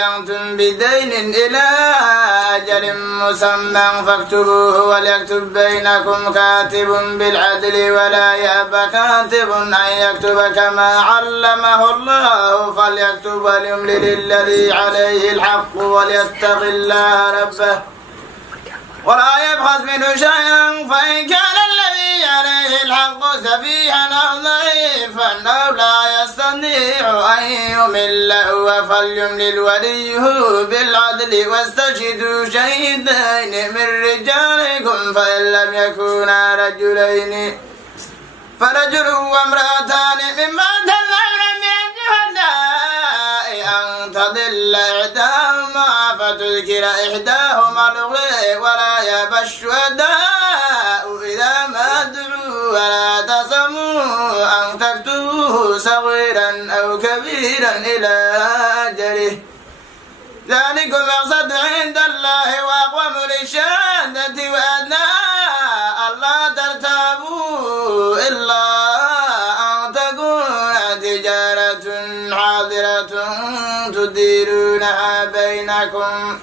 تداينتم بدين إلى أجل مسمى فاكتبوه وليكتب بينكم كاتب بالعدل ولا يأبى كاتب أن يكتب كما علمه الله فليكتب وليملل الذي عليه الحق وليتق الله ربه ولا يبخس منه شيئا فإن كان الذي عليه الحق سفيها أو ضعيفا أو لا يستطيع أن يمل هو فليملل وليه بالعدل واستشهدوا شهيدين من رجالكم فإن لم يكونا رجلين فرجل وامرأتان ممن ترضون من الشهداء أن تضل إحداهما فتذكر إحداهما الأخرى ولا يأبى الشهداء إذا ما دعوا ولا تسموا أن تكتبوه صغيرا أو كبيرا إلى أجله ذلكم أقسط عند الله وأقوم للشهادة وأدنى ألا ترتابوا إلا أن تكون تجارة حاضرة تديرونها بينكم